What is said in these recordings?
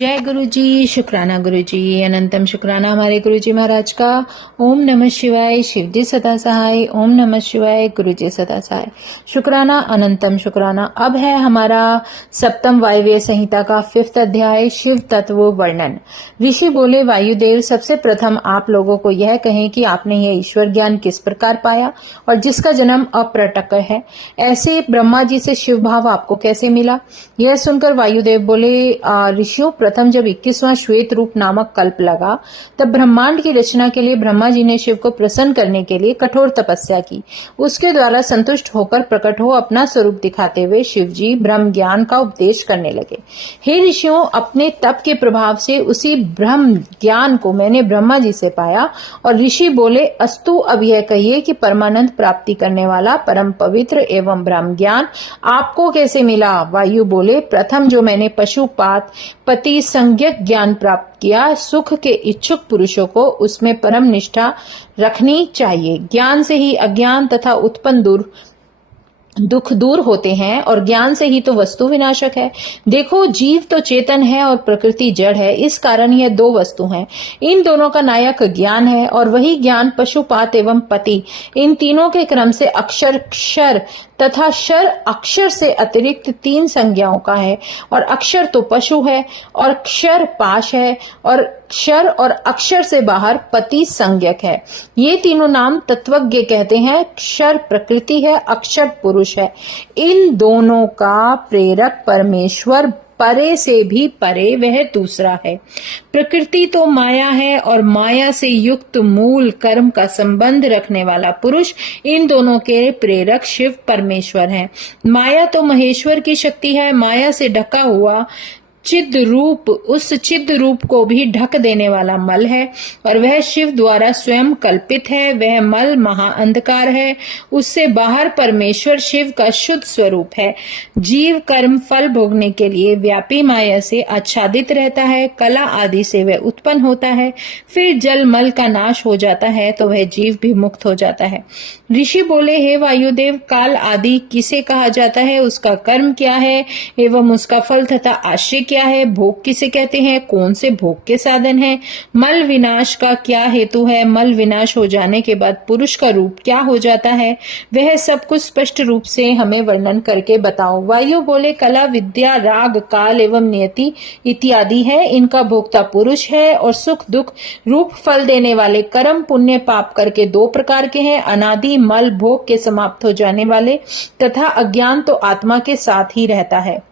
जय गुरु जी, शुक्राना गुरु जी, अनंतम शुक्राना हमारे गुरु जी महाराज का। ओम नमः शिवाय, शिव जी सदा सहाय। ओम नमः शिवाय, गुरु जी सदा सहाय। शुक्राना अनंतम शुक्राना। अब है हमारा सप्तम वायव्य संहिता का 5th अध्याय, शिव तत्व वर्णन। ऋषि बोले, वायुदेव, सबसे प्रथम आप लोगों को यह कहें कि आपने यह ईश्वर ज्ञान किस प्रकार पाया और जिसका जन्म अप्रटक है। ऐसे ब्रह्मा जी से शिव भाव आपको कैसे मिला? यह सुनकर वायुदेव बोले, ऋषियों, प्रथम जब 21वां श्वेत रूप नामक कल्प लगा तब ब्रह्मांड की रचना के लिए ब्रह्मा जी ने शिव को प्रसन्न करने के लिए कठोर तपस्या की। उसके द्वारा संतुष्ट होकर प्रकट हो अपना स्वरूप दिखाते हुए शिव जी ब्रह्म ज्ञान का उपदेश करने लगे। हे ऋषियों, अपने तप के प्रभाव से उसी ब्रह्म ज्ञान को मैंने ब्रह्मा जी से पाया। और ऋषि बोले, अस्तु, अब यह कहिए कि परमानंद प्राप्ति करने वाला परम पवित्र एवं ब्रह्म ज्ञान आपको कैसे मिला? वायु बोले, प्रथम जो मैंने पशुपात पति संज्ञक ज्ञान प्राप्त किया, सुख के इच्छुक पुरुषों को उसमें परम निष्ठा रखनी चाहिए। ज्ञान से ही अज्ञान तथा उत्पन्न दुख दूर होते हैं और ज्ञान से ही तो वस्तु विनाशक है। देखो, जीव तो चेतन है और प्रकृति जड़ है, इस कारण यह दो वस्तु हैं। इन दोनों का नायक ज्ञान है और वही ज्ञान पशुपात एवं पति, इन तीनों के क्रम से अक्षर, क्षर तथा शर अक्षर से अतिरिक्त 3 संज्ञाओं का है। और अक्षर तो पशु है और क्षर पाश है और क्षर और अक्षर से बाहर पति संज्ञक है। ये तीनों नाम तत्वज्ञ कहते हैं। क्षर प्रकृति है, अक्षर पुरुष है। इन दोनों का प्रेरक परमेश्वर परे से भी परे वह दूसरा है। प्रकृति तो माया है और माया से युक्त मूल कर्म का संबंध रखने वाला पुरुष इन दोनों के प्रेरक शिव परमेश्वर हैं। माया तो महेश्वर की शक्ति है। माया से ढका हुआ चिद रूप, उस चिद रूप को भी ढक देने वाला मल है और वह शिव द्वारा स्वयं कल्पित है। वह मल महाअंधकार है, उससे बाहर परमेश्वर शिव का शुद्ध स्वरूप है। जीव कर्म फल भोगने के लिए व्यापी माया से आच्छादित रहता है। कला आदि से वह उत्पन्न होता है, फिर जल मल का नाश हो जाता है तो वह जीव भी मुक्त हो जाता है। ऋषि बोले, हे वायुदेव, काल आदि किसे कहा जाता है? उसका कर्म क्या है एवं उसका फल तथा आश्रय क्या है? भोग किसे कहते हैं? कौन से भोग के साधन है? मल विनाश का क्या हेतु है? मल विनाश हो जाने के बाद पुरुष का रूप क्या हो जाता है? वह सब कुछ स्पष्ट रूप से हमें वर्णन करके बताओ। वायु बोले, कला, विद्या, राग, काल एवं नियति इत्यादि है। इनका भोक्ता पुरुष है और सुख दुख रूप फल देने वाले कर्म पुण्य पाप करके 2 प्रकार के हैं। अनादि मल भोग के समाप्त हो जाने वाले तथा अज्ञान तो आत्मा के साथ ही रहता है।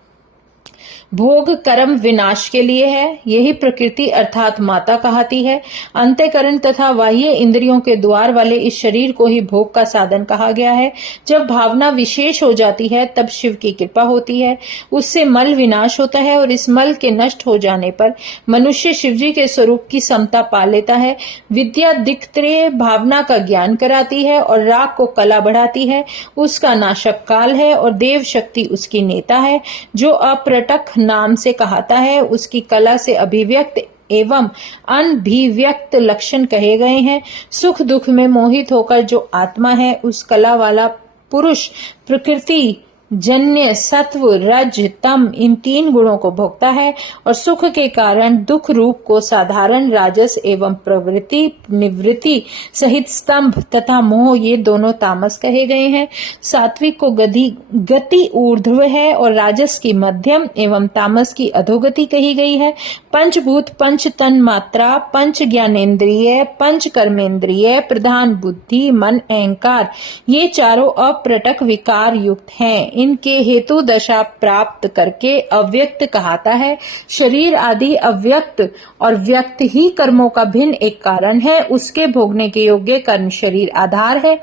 भोग कर्म विनाश के लिए है, यही प्रकृति अर्थात माता कहती है। अंतःकरण तथा बाह्य इंद्रियों के द्वार वाले इस शरीर को ही भोग का साधन कहा गया है। जब भावना विशेष हो जाती है तब शिव की कृपा होती है, उससे मल विनाश होता है और इस मल के नष्ट हो जाने पर मनुष्य शिवजी के स्वरूप की समता पा लेता है। विद्या दिक्त्रय भावना का ज्ञान कराती है और राग को कला बढ़ाती है। उसका नाशक काल है और देव शक्ति उसकी नेता है। जो अप्रटक नाम से कहता है, उसकी कला से अभिव्यक्त एवं अनभिव्यक्त लक्षण कहे गए हैं। सुख दुख में मोहित होकर जो आत्मा है, उस कला वाला पुरुष प्रकृति जन्य सत्व रज तम इन 3 गुणों को भोगता है और सुख के कारण दुख रूप को साधारण राजस एवं प्रवृत्ति निवृत्ति सहित स्तंभ तथा मोह, ये दोनों तामस कहे गए हैं। सात्विक को गति ऊर्ध्व है और राजस की मध्यम एवं तामस की अधोगति कही गई है। पंचभूत, पंच तन मात्रा, पंच ज्ञानेन्द्रिय, पंच कर्मेंद्रिय, प्रधान बुद्धि, मन, अहंकार, ये चारों अप्रटक विकार युक्त हैं। इनके हेतु दशा प्राप्त करके अव्यक्त कहता है। शरीर आदि अव्यक्त और व्यक्त ही कर्मों का भिन्न एक कारण है। उसके भोगने के योग्य कर्म शरीर आधार है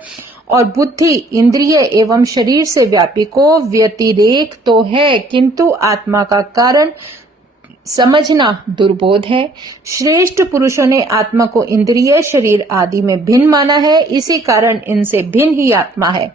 और बुद्धि इंद्रिय एवं शरीर से व्यापी को व्यतिरेक तो है, किंतु आत्मा का कारण समझना दुर्बोध है। श्रेष्ठ पुरुषों ने आत्मा को इंद्रिय शरीर आदि में भिन्न माना है, इसी कारण इनसे भिन्न ही आत्मा है।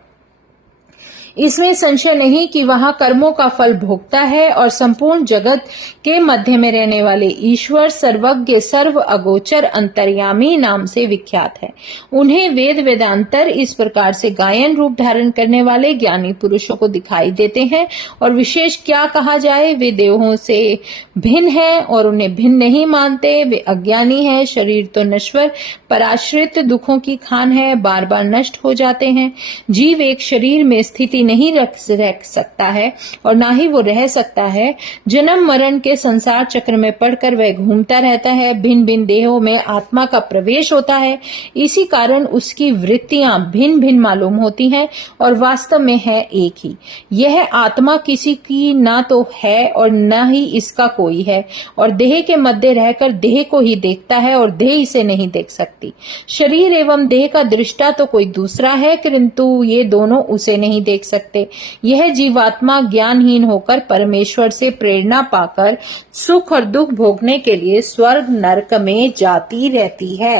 इसमें संशय नहीं कि वह कर्मों का फल भोगता है और संपूर्ण जगत के मध्य में रहने वाले ईश्वर सर्वज्ञ सर्व अगोचर अंतर्यामी नाम से विख्यात है। उन्हें वेद वेदांतर इस प्रकार से गायन रूप धारण करने वाले ज्ञानी पुरुषों को दिखाई देते हैं और विशेष क्या कहा जाए, वे देवों से भिन्न है और उन्हें भिन्न नहीं मानते। वे अज्ञानी है, शरीर तो नश्वर पराश्रित दुखों की खान है, बार बार नष्ट हो जाते हैं। जीव एक शरीर में स्थिति नहीं रह सकता है और ना ही वो रह सकता है। जन्म मरण के संसार चक्र में पड़कर वह घूमता रहता है। भिन्न भिन्न देहों में आत्मा का प्रवेश होता है। इसी कारण उसकी वृत्तियां भिन्न भिन्न मालूम होती हैं और वास्तव में है एक ही। यह आत्मा किसी की ना तो है और न ही इसका कोई है और देह के मध्य रहकर देह को ही देखता है और देह इसे नहीं देख सकती। शरीर एवं देह का दृष्टा तो कोई दूसरा है, किंतु ये दोनों उसे नहीं देख सकते। यह जीवात्मा ज्ञानहीन होकर परमेश्वर से प्रेरणा पाकर सुख और दुख भोगने के लिए स्वर्ग नरक में जाती रहती है।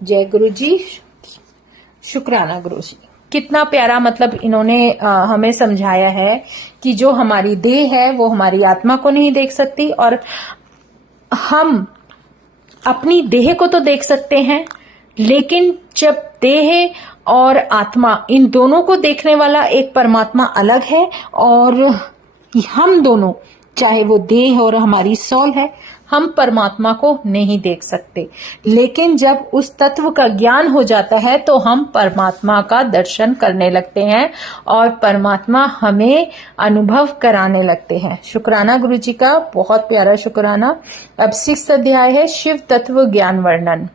जय गुरु जी, शुक्राना गुरु जी। कितना प्यारा मतलब इन्होंने हमें समझाया है कि जो हमारी देह है वो हमारी आत्मा को नहीं देख सकती और हम अपनी देह को तो देख सकते हैं, लेकिन जब देह और आत्मा इन दोनों को देखने वाला एक परमात्मा अलग है और हम दोनों, चाहे वो देह और हमारी सौल है, हम परमात्मा को नहीं देख सकते। लेकिन जब उस तत्व का ज्ञान हो जाता है तो हम परमात्मा का दर्शन करने लगते हैं और परमात्मा हमें अनुभव कराने लगते हैं। शुक्राना गुरु जी का, बहुत प्यारा शुक्राना। अब 6 अध्याय है शिव तत्व ज्ञान वर्णन।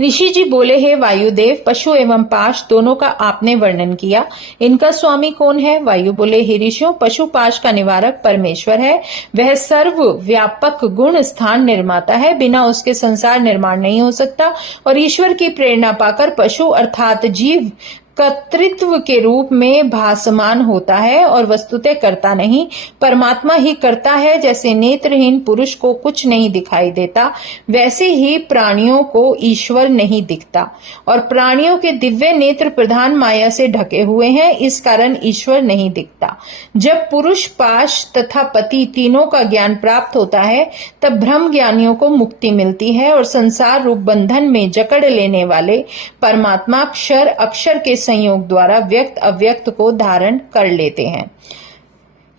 ऋषि जी बोले, हे वायुदेव, पशु एवं पाश दोनों का आपने वर्णन किया, इनका स्वामी कौन है? वायु बोले, हे ऋषियों, पशु पाश का निवारक परमेश्वर है। वह सर्व व्यापक गुण स्थान निर्माता है, बिना उसके संसार निर्माण नहीं हो सकता और ईश्वर की प्रेरणा पाकर पशु अर्थात जीव कर्तृत्व के रूप में भासमान होता है और वस्तुतः करता नहीं। परमात्मा ही करता है। जैसे नेत्रहीन पुरुष को कुछ नहीं दिखाई देता, वैसे ही प्राणियों को ईश्वर नहीं दिखता और प्राणियों के दिव्य नेत्र प्रधान माया से ढके हुए हैं, इस कारण ईश्वर नहीं दिखता। जब पुरुष पाश तथा पति तीनों का ज्ञान प्राप्त होता है तब ब्रह्म ज्ञानियों को मुक्ति मिलती है और संसार रूप बंधन में जकड़ लेने वाले परमात्मा क्षर अक्षर के संयोग द्वारा व्यक्त अव्यक्त को धारण कर लेते हैं।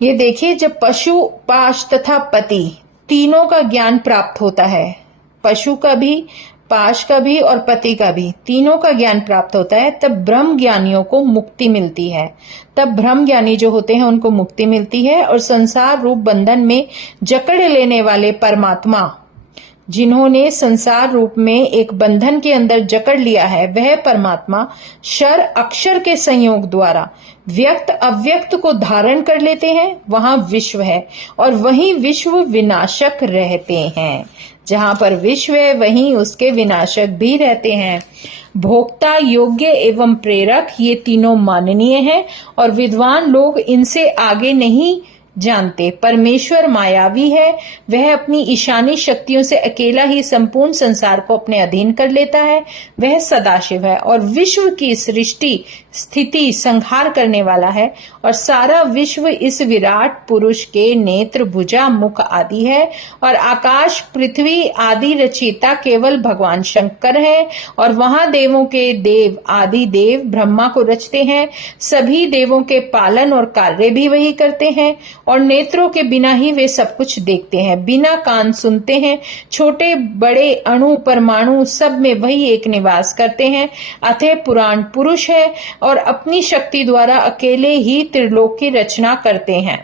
ये देखिए, जब पशु पाश तथा पति तीनों का ज्ञान प्राप्त होता है, पशु का भी, पाश का भी और पति का भी, तीनों का ज्ञान प्राप्त होता है, तब ब्रह्म ज्ञानियों को मुक्ति मिलती है। तब ब्रह्म ज्ञानी जो होते हैं उनको मुक्ति मिलती है और संसार रूप बंधन में जकड़ लेने वाले परमात्मा, जिन्होंने संसार रूप में एक बंधन के अंदर जकड़ लिया है, वह परमात्मा क्षर अक्षर के संयोग द्वारा व्यक्त अव्यक्त को धारण कर लेते हैं। वहां विश्व है और वहीं विश्व विनाशक रहते हैं। जहां पर विश्व है वहीं उसके विनाशक भी रहते हैं। भोक्ता, योग्य एवं प्रेरक, ये तीनों माननीय हैं और विद्वान लोग इनसे आगे नहीं जानते। परमेश्वर मायावी है, वह अपनी ईशानी शक्तियों से अकेला ही संपूर्ण संसार को अपने अधीन कर लेता है। वह सदाशिव है और विश्व की सृष्टि स्थिति संहार करने वाला है और सारा विश्व इस विराट पुरुष के नेत्र, भुजा, मुख आदि है और आकाश, पृथ्वी आदि रचयिता केवल भगवान शंकर है और वहां देवों के देव आदि देव ब्रह्मा को रचते हैं। सभी देवों के पालन और कार्य भी वही करते हैं और नेत्रों के बिना ही वे सब कुछ देखते हैं, बिना कान सुनते हैं। छोटे बड़े अणु परमाणु सब में वही एक निवास करते हैं। अतः पुराण पुरुष है और अपनी शक्ति द्वारा अकेले ही त्रिलोक की रचना करते हैं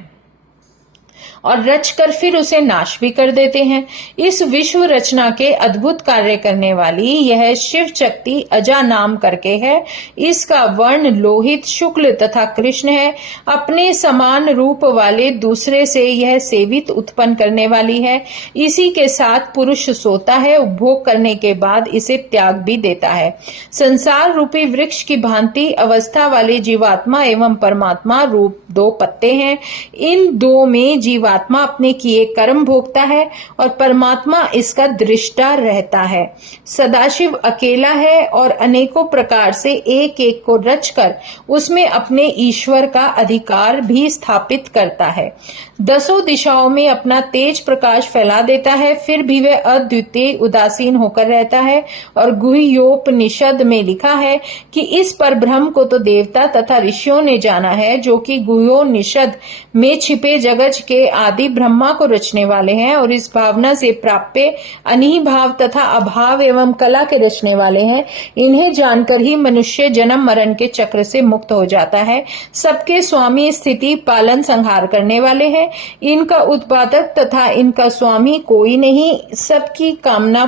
और रचकर फिर उसे नाश भी कर देते हैं। इस विश्व रचना के अद्भुत कार्य करने वाली यह शिव शक्ति अजा नाम करके है। इसका वर्ण लोहित, शुक्ल तथा कृष्ण है। अपने समान रूप वाले दूसरे से यह सेवित उत्पन्न करने वाली है। इसी के साथ पुरुष सोता है, उपभोग करने के बाद इसे त्याग भी देता है। संसार रूपी वृक्ष की भांति अवस्था वाले जीवात्मा एवं परमात्मा रूप दो पत्ते हैं। इन दो में जीवा जीवात्मा अपने किए कर्म भोगता है और परमात्मा इसका दृष्टा रहता है। सदाशिव अकेला है और अनेकों प्रकार से एक एक को रचकर उसमें अपने ईश्वर का अधिकार भी स्थापित करता है। दसों दिशाओं में अपना तेज प्रकाश फैला देता है, फिर भी वह अद्वितीय उदासीन होकर रहता है। और गुह्योपनिषद में लिखा है कि इस परब्रह्म को तो देवता तथा ऋषियों ने जाना है, जो कि गुह्योपनिषद में छिपे जगत के आदि ब्रह्मा को रचने वाले हैं और इस भावना से प्राप्य अनिभाव तथा अभाव एवं कला के रचने वाले हैं। इन्हें जानकर ही मनुष्य जन्म मरण के चक्र से मुक्त हो जाता है। सबके स्वामी, स्थिति, पालन, संहार करने वाले हैं। इनका उत्पादक तथा इनका स्वामी कोई नहीं। सबकी कामना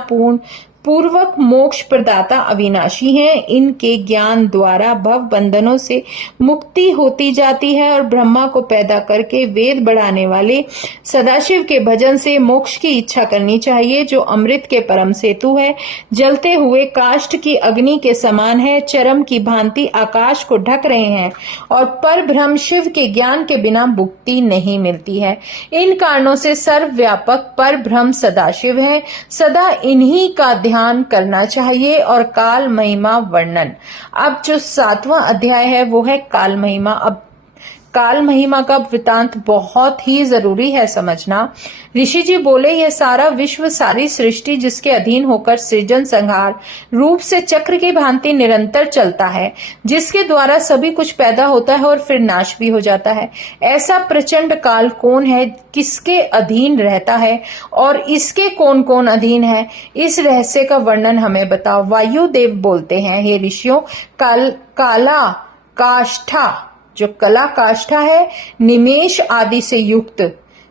पूर्वक मोक्ष प्रदाता अविनाशी हैं। इनके ज्ञान द्वारा भव बंधनों से मुक्ति होती जाती है और ब्रह्मा को पैदा करके वेद बढ़ाने वाले सदाशिव के भजन से मोक्ष की इच्छा करनी चाहिए, जो अमृत के परम सेतु है, जलते हुए काष्ठ की अग्नि के समान है, चरम की भांति आकाश को ढक रहे हैं और पर ब्रह्म शिव के ज्ञान के बिना मुक्ति नहीं मिलती है। इन कारणों से सर्वव्यापक पर ब्रह्म सदाशिव है। सदा इन्हीं का ध्यान करना चाहिए। और काल महिमा वर्णन। अब जो 7वां अध्याय है वो है काल महिमा। अब काल महिमा का वृतांत बहुत ही जरूरी है समझना। ऋषि जी बोले, यह सारा विश्व, सारी सृष्टि जिसके अधीन होकर सृजन संहार रूप से चक्र की भांति निरंतर चलता है, जिसके द्वारा सभी कुछ पैदा होता है और फिर नाश भी हो जाता है, ऐसा प्रचंड काल कौन है, किसके अधीन रहता है और इसके कौन कौन अधीन है, इस रहस्य का वर्णन हमें बताओ। वायुदेव बोलते हैं, हे ऋषियों, काला काष्ठा, जो कला काष्ठा है, निमेष आदि से युक्त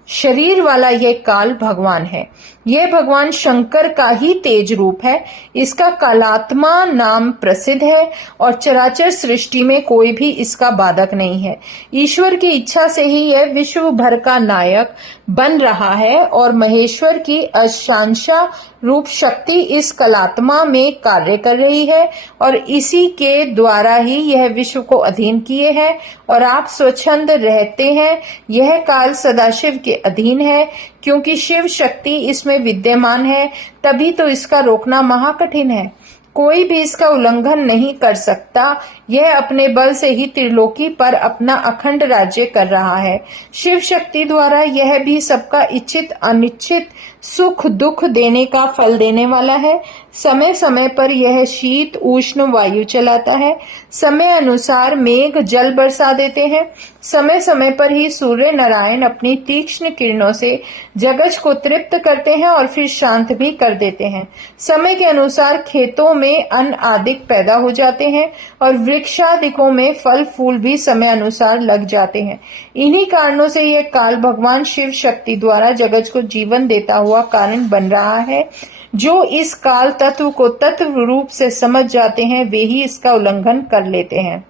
शरीर वाला यह काल भगवान है। यह भगवान शंकर का ही तेज रूप है। इसका कालात्मा नाम प्रसिद्ध है और चराचर सृष्टि में कोई भी इसका बाधक नहीं है। ईश्वर की इच्छा से ही यह विश्व भर का नायक बन रहा है और महेश्वर की अशांशा रूप शक्ति इस कलात्मा में कार्य कर रही है और इसी के द्वारा ही यह विश्व को अधीन किए है और आप स्वच्छंद रहते हैं। यह काल सदाशिव के अधीन है, क्योंकि शिव शक्ति इसमें विद्यमान है, तभी तो इसका रोकना महाकठिन है। कोई भी इसका उल्लंघन नहीं कर सकता। यह अपने बल से ही त्रिलोकी पर अपना अखंड राज्य कर रहा है। शिव शक्ति द्वारा यह भी सबका इच्छित अनिच्छित सुख दुख देने का फल देने वाला है। समय समय पर यह शीत उष्ण वायु चलाता है, समय अनुसार मेघ जल बरसा देते हैं। समय समय पर ही सूर्य नारायण अपनी तीक्ष्ण किरणों से जगत को तृप्त करते हैं और फिर शांत भी कर देते हैं। समय के अनुसार खेतों में अन्न आदि पैदा हो जाते हैं और वृक्षादिकों में फल फूल भी समय अनुसार लग जाते हैं। इन्हीं कारणों से यह काल भगवान शिव शक्ति द्वारा जगत को जीवन देता हुआ कारण बन रहा है। जो इस काल तत्व को तत्व रूप से समझ जाते हैं, वे ही इसका उल्लंघन कर लेते हैं।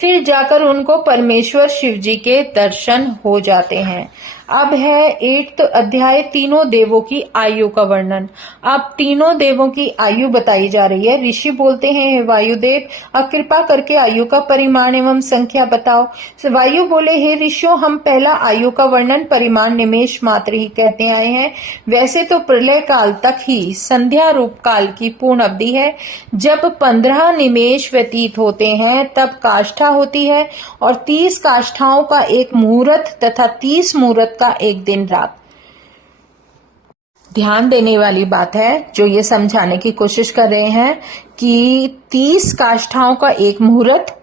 फिर जाकर उनको परमेश्वर शिव जी के दर्शन हो जाते हैं। अब है 8 अध्याय, तीनों देवों की आयु का वर्णन। अब तीनों देवों की आयु बताई जा रही है। ऋषि बोलते हैं, वायुदेव, अब कृपा करके आयु का परिमाण एवं संख्या बताओ। वायु बोले, हे ऋषियों, हम पहला आयु का वर्णन परिमाण निमेष मात्र ही कहते आए हैं। वैसे तो प्रलय काल तक ही संध्या रूप काल की पूर्ण अवधि है। जब 15 निमेष व्यतीत होते हैं तब काष्ठा होती है और 30 काष्ठाओं का एक मुहूर्त तथा 30 मुहूर्त का एक दिन रात। ध्यान देने वाली बात है, जो ये समझाने की कोशिश कर रहे हैं कि 30 काष्ठाओं का एक मुहूर्त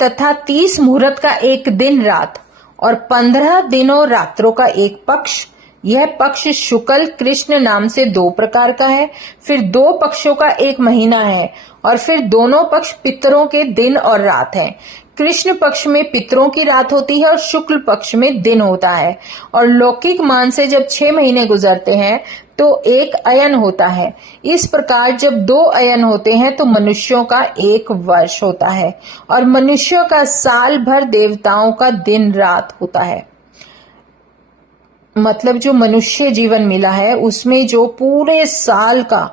तथा 30 मुहूर्त का एक दिन रात और 15 दिनों रात्रों का एक पक्ष। यह पक्ष शुक्ल कृष्ण नाम से 2 प्रकार का है। फिर 2 पक्षों का एक महीना है और फिर दोनों पक्ष पितरों के दिन और रात है। कृष्ण पक्ष में पितरों की रात होती है और शुक्ल पक्ष में दिन होता है। और लौकिक मान से जब 6 महीने गुजरते हैं तो एक अयन होता है। इस प्रकार जब 2 अयन होते हैं तो मनुष्यों का 1 वर्ष होता है और मनुष्यों का साल भर देवताओं का दिन रात होता है। मतलब जो मनुष्य जीवन मिला है उसमें जो पूरे साल का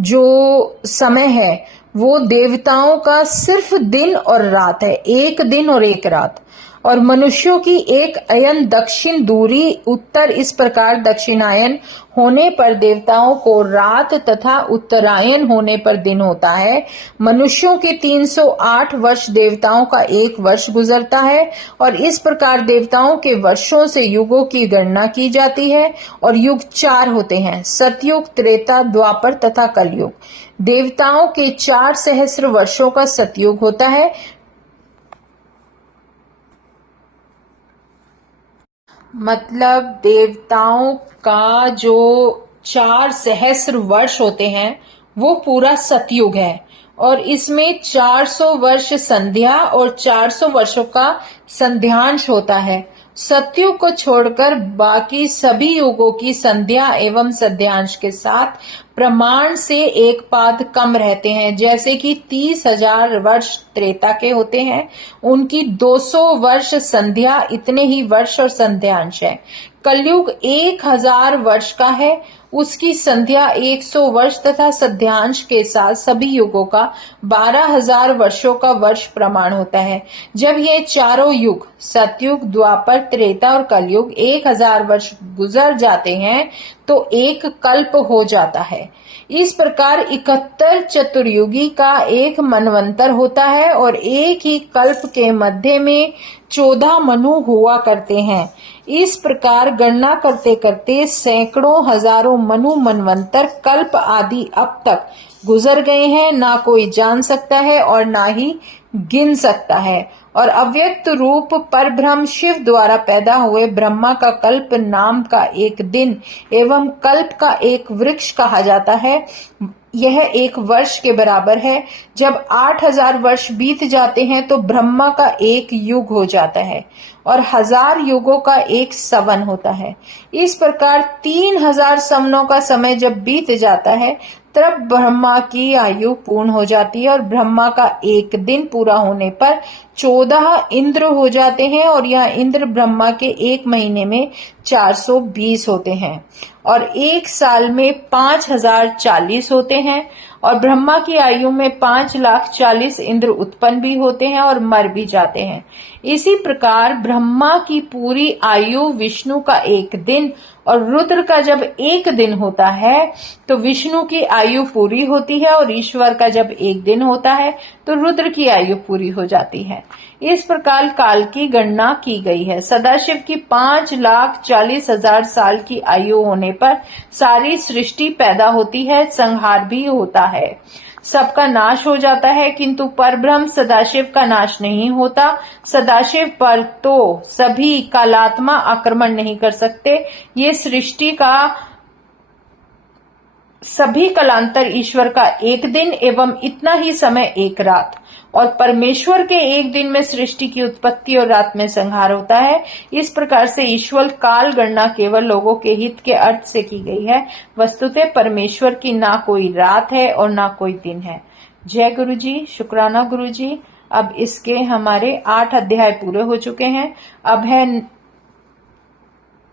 जो समय है वो देवताओं का सिर्फ दिन और रात है, एक दिन और एक रात। और मनुष्यों की एक अयन दक्षिण दूरी उत्तर। इस प्रकार दक्षिणायन होने पर देवताओं को रात तथा उत्तरायण होने पर दिन होता है। मनुष्यों के 308 वर्ष, देवताओं का एक वर्ष गुजरता है और इस प्रकार देवताओं के वर्षों से युगों की गणना की जाती है और युग 4 होते हैं, सतयुग, त्रेता, द्वापर तथा कलयुग। देवताओं के 4 सहस्र वर्षों का सतयुग होता है। मतलब देवताओं का जो 4 सहस्र वर्ष होते हैं वो पूरा सतयुग है और इसमें 400 वर्ष संध्या और 400 वर्षों का संध्यांश होता है। सतयुग को छोड़कर बाकी सभी युगों की संध्या एवं संध्यांश के साथ प्रमाण से एक पाद कम रहते हैं। जैसे कि 30,000 वर्ष त्रेता के होते हैं, उनकी 200 वर्ष संध्या, इतने ही वर्ष और संध्यांश है। कलयुग 1000 वर्ष का है, उसकी संध्या 100 वर्ष तथा संध्यांश के साथ सभी युगों का 12,000 वर्षों का वर्ष प्रमाण होता है। जब ये चारों युग सतयुग, द्वापर, त्रेता और कलयुग 1000 वर्ष गुजर जाते हैं तो एक कल्प हो जाता है। इस प्रकार 71 चतुर्युगी का एक मनवंतर होता है और एक ही कल्प के मध्य में 14 मनु हुआ करते हैं। इस प्रकार गणना करते करते सैकड़ों हजारों मनु, मनवंतर, कल्प आदि अब तक गुजर गए हैं। ना कोई जान सकता है और ना ही गिन सकता है। और अव्यक्त रूप परब्रह्म शिव द्वारा पैदा हुए ब्रह्मा का कल्प नाम का एक दिन एवं कल्प का एक वृक्ष कहा जाता है। यह एक वर्ष के बराबर है। जब 8000 वर्ष बीत जाते हैं तो ब्रह्मा का एक युग हो जाता है और 1000 युगों का एक सवन होता है। इस प्रकार 3000 सवनों का समय जब बीत जाता है तब ब्रह्मा की आयु पूर्ण हो जाती है और ब्रह्मा का एक दिन पूरा होने पर 14 इंद्र हो जाते हैं और यह इंद्र ब्रह्मा के एक महीने में 420 होते हैं और एक साल में 5040 होते हैं और ब्रह्मा की आयु में 5,40,000 इंद्र उत्पन्न भी होते हैं और मर भी जाते हैं। इसी प्रकार ब्रह्मा की पूरी आयु, विष्णु का एक दिन और रुद्र का जब एक दिन होता है तो विष्णु की आयु पूरी होती है और ईश्वर का जब एक दिन होता है तो रुद्र की आयु पूरी हो जाती है। इस प्रकार काल की गणना की गई है। सदाशिव की 5,40,000 साल की आयु होने पर सारी सृष्टि पैदा होती है, संहार भी होता है, सबका नाश हो जाता है, किंतु परब्रह्म सदाशिव का नाश नहीं होता। सदाशिव पर तो सभी कालात्मा आक्रमण नहीं कर सकते। ये सृष्टि का सभी कालांतर ईश्वर का एक दिन एवं इतना ही समय एक रात और परमेश्वर के एक दिन में सृष्टि की उत्पत्ति और रात में संहार होता है। इस प्रकार से ईश्वर काल गणना केवल लोगों के हित के अर्थ से की गई है। वस्तुतः परमेश्वर की ना कोई रात है और ना कोई दिन है। जय गुरु जी, शुक्राना गुरु जी। अब इसके हमारे 8 अध्याय पूरे हो चुके हैं। अब है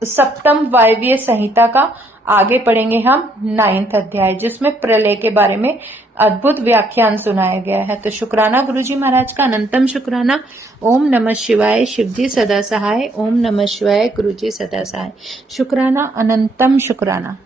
7वीं वायवीय संहिता का। आगे पढ़ेंगे हम 9th अध्याय, जिसमें प्रलय के बारे में अद्भुत व्याख्यान सुनाया गया है। तो शुक्राना गुरुजी महाराज का, अनंतम शुक्राना। ओम नमः शिवाय, शिवजी सदा सहाय। ओम नमः शिवाय, गुरुजी सदा सहाय। शुक्राना, अनंतम शुक्राना।